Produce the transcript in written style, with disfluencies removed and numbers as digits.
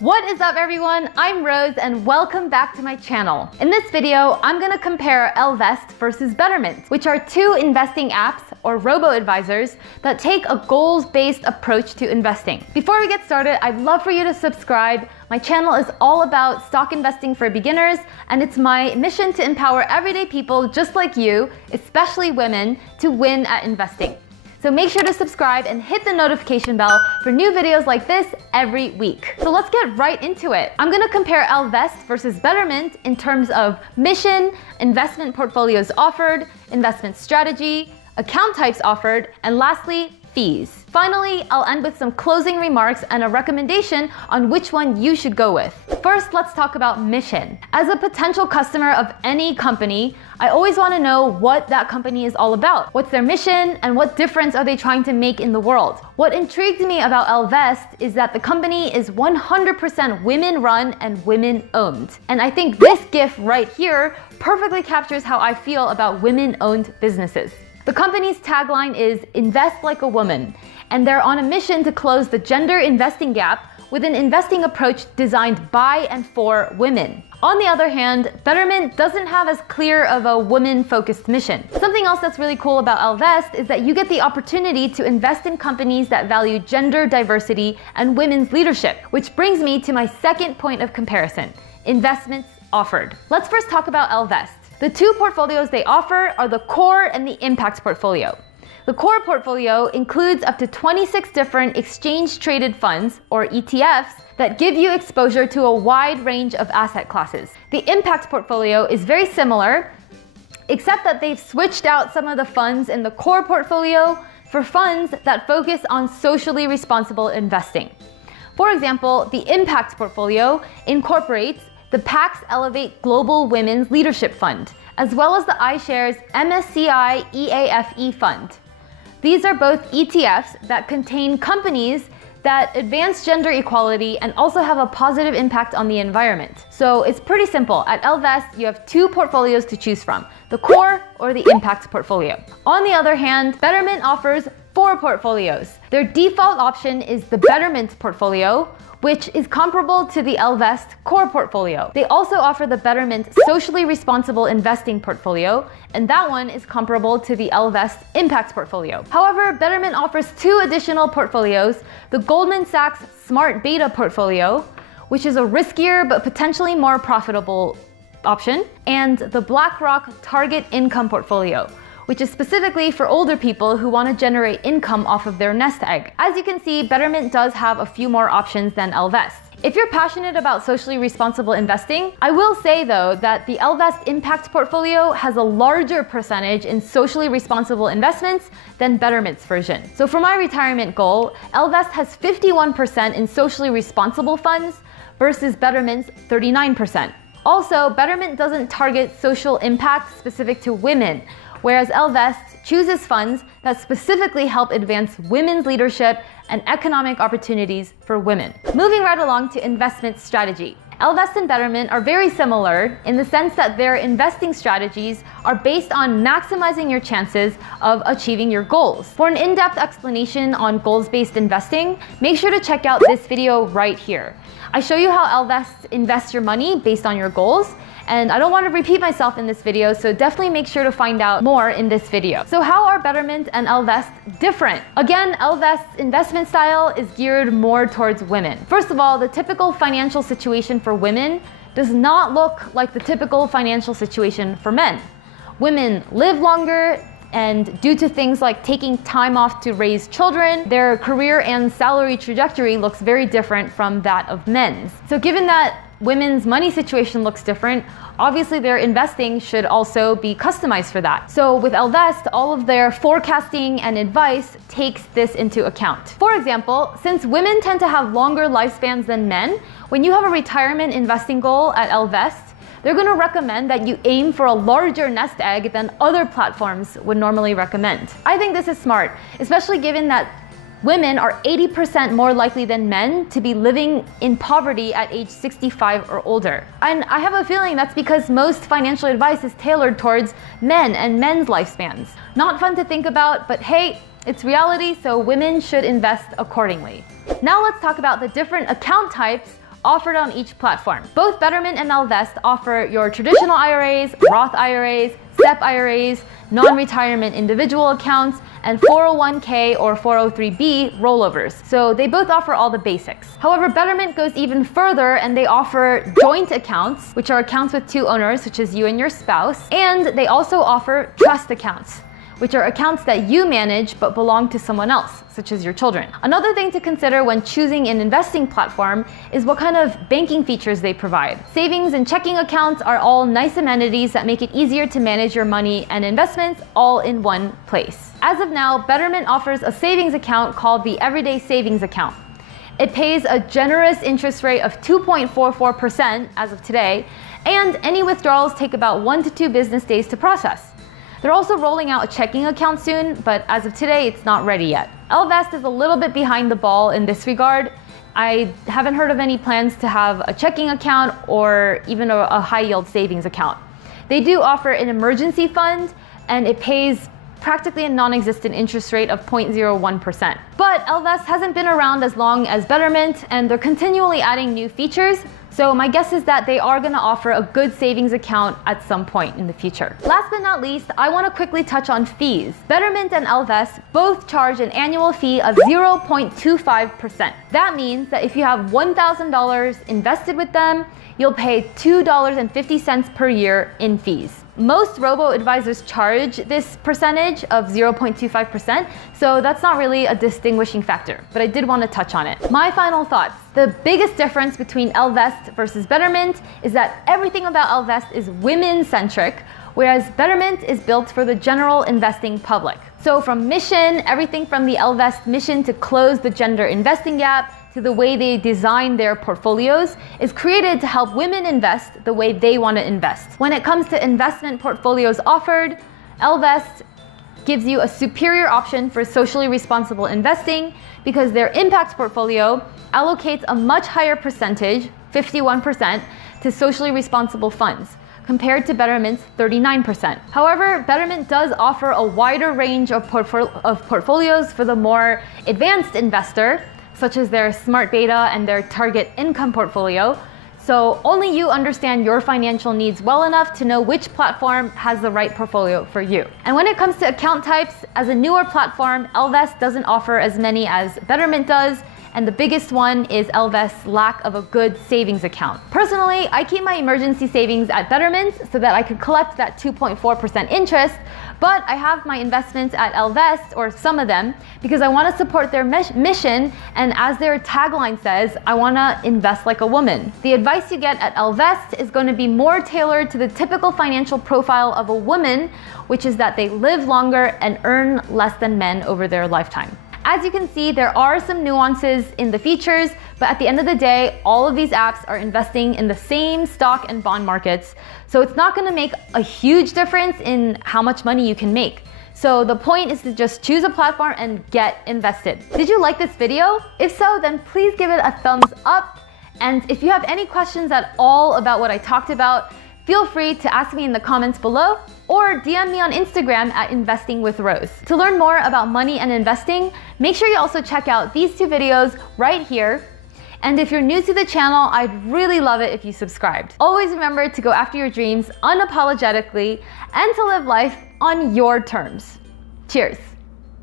What is up everyone? I'm Rose and welcome back to my channel. In this video, I'm gonna compare Ellevest versus Betterment, which are two investing apps or robo-advisors that take a goals-based approach to investing. Before we get started, I'd love for you to subscribe. My channel is all about stock investing for beginners, and it's my mission to empower everyday people just like you, especially women, to win at investing. So make sure to subscribe and hit the notification bell for new videos like this every week. So let's get right into it. I'm gonna compare Ellevest versus Betterment in terms of mission, investment portfolios offered, investment strategy, account types offered, and lastly, fees. Finally, I'll end with some closing remarks and a recommendation on which one you should go with. First, let's talk about mission. As a potential customer of any company, I always want to know what that company is all about. What's their mission and what difference are they trying to make in the world? What intrigued me about Ellevest is that the company is 100% women run and women owned. And I think this GIF right here perfectly captures how I feel about women owned businesses. The company's tagline is "Invest like a woman," and they're on a mission to close the gender investing gap with an investing approach designed by and for women. On the other hand, Betterment doesn't have as clear of a woman-focused mission. Something else that's really cool about Ellevest is that you get the opportunity to invest in companies that value gender diversity and women's leadership, which brings me to my second point of comparison: investments offered. Let's first talk about Ellevest. The two portfolios they offer are the core and the impact portfolio. The core portfolio includes up to 26 different exchange-traded funds, or ETFs, that give you exposure to a wide range of asset classes. The impact portfolio is very similar, except that they've switched out some of the funds in the core portfolio for funds that focus on socially responsible investing. For example, the impact portfolio incorporates the Pax Elevate Global Women's Leadership Fund, as well as the iShares MSCI EAFE Fund. These are both ETFs that contain companies that advance gender equality and also have a positive impact on the environment. So it's pretty simple. At Ellevest, you have two portfolios to choose from: the core or the impact portfolio. On the other hand, Betterment offers 4 portfolios. Their default option is the Betterment portfolio, which is comparable to the Ellevest core portfolio. They also offer the Betterment Socially Responsible Investing portfolio, and that one is comparable to the Ellevest Impact portfolio. However, Betterment offers 2 additional portfolios: the Goldman Sachs Smart Beta portfolio, which is a riskier but potentially more profitable option, and the BlackRock Target Income portfolio, which is specifically for older people who want to generate income off of their nest egg. As you can see, Betterment does have a few more options than Ellevest. If you're passionate about socially responsible investing, I will say though that the Ellevest Impact portfolio has a larger percentage in socially responsible investments than Betterment's version. So for my retirement goal, Ellevest has 51% in socially responsible funds versus Betterment's 39%. Also, Betterment doesn't target social impact specific to women, whereas Ellevest chooses funds that specifically help advance women's leadership and economic opportunities for women. Moving right along to investment strategy. Ellevest and Betterment are very similar in the sense that their investing strategies are based on maximizing your chances of achieving your goals. For an in-depth explanation on goals-based investing, make sure to check out this video right here. I show you how Ellevest invests your money based on your goals, and I don't want to repeat myself in this video, so definitely make sure to find out more in this video. So how are Betterment and Ellevest different? Again, Ellevest's investment style is geared more towards women. First of all, the typical financial situation for women does not look like the typical financial situation for men. Women live longer, and due to things like taking time off to raise children, their career and salary trajectory looks very different from that of men's. So given that women's money situation looks different, obviously their investing should also be customized for that. So with Ellevest, all of their forecasting and advice takes this into account. For example, since women tend to have longer lifespans than men, when you have a retirement investing goal at Ellevest, they're going to recommend that you aim for a larger nest egg than other platforms would normally recommend. I think this is smart, especially given that women are 80% more likely than men to be living in poverty at age 65 or older. And I have a feeling that's because most financial advice is tailored towards men and men's lifespans. Not fun to think about, but hey, it's reality, so women should invest accordingly. Now let's talk about the different account types offered on each platform. Both Betterment and Ellevest offer your traditional IRAs, Roth IRAs, SEP IRAs, non-retirement individual accounts, and 401k or 403b rollovers. So they both offer all the basics. However, Betterment goes even further and they offer joint accounts, which are accounts with two owners, such as you and your spouse. And they also offer trust accounts, which are accounts that you manage but belong to someone else, such as your children. Another thing to consider when choosing an investing platform is what kind of banking features they provide. Savings and checking accounts are all nice amenities that make it easier to manage your money and investments all in one place. As of now, Betterment offers a savings account called the Everyday Savings Account. It pays a generous interest rate of 2.44% as of today, and any withdrawals take about 1 to 2 business days to process. They're also rolling out a checking account soon, but as of today, it's not ready yet. Ellevest is a little bit behind the ball in this regard. I haven't heard of any plans to have a checking account or even a high-yield savings account. They do offer an emergency fund, and it pays practically a non-existent interest rate of 0.01%. But Ellevest hasn't been around as long as Betterment, and they're continually adding new features. So my guess is that they are going to offer a good savings account at some point in the future. Last but not least, I want to quickly touch on fees. Betterment and Ellevest both charge an annual fee of 0.25%. That means that if you have $1,000 invested with them, you'll pay $2.50 per year in fees. Most robo-advisors charge this percentage of 0.25%, so that's not really a distinguishing factor, but I did want to touch on it. My final thoughts. The biggest difference between Ellevest versus Betterment is that everything about Ellevest is women-centric, whereas Betterment is built for the general investing public. So from mission, everything from the Ellevest mission to close the gender investing gap, to the way they design their portfolios, is created to help women invest the way they want to invest. When it comes to investment portfolios offered, Ellevest gives you a superior option for socially responsible investing because their impact portfolio allocates a much higher percentage, 51%, to socially responsible funds, compared to Betterment's 39%. However, Betterment does offer a wider range of portfolios for the more advanced investor, such as their smart beta and their target income portfolio. So only you understand your financial needs well enough to know which platform has the right portfolio for you. And when it comes to account types, as a newer platform, Ellevest doesn't offer as many as Betterment does, and the biggest one is Ellevest's lack of a good savings account. Personally, I keep my emergency savings at Betterment so that I could collect that 2.4% interest, but I have my investments at Ellevest, or some of them, because I want to support their mission, and as their tagline says, I want to invest like a woman. The advice you get at Ellevest is going to be more tailored to the typical financial profile of a woman, which is that they live longer and earn less than men over their lifetime. As you can see, there are some nuances in the features, but at the end of the day, all of these apps are investing in the same stock and bond markets, so it's not going to make a huge difference in how much money you can make. So the point is to just choose a platform and get invested. Did you like this video? If so, then please give it a thumbs up. And if you have any questions at all about what I talked about, feel free to ask me in the comments below or DM me on Instagram at Investing with Rose. To learn more about money and investing, make sure you also check out these 2 videos right here. And if you're new to the channel, I'd really love it if you subscribed. Always remember to go after your dreams unapologetically and to live life on your terms. Cheers.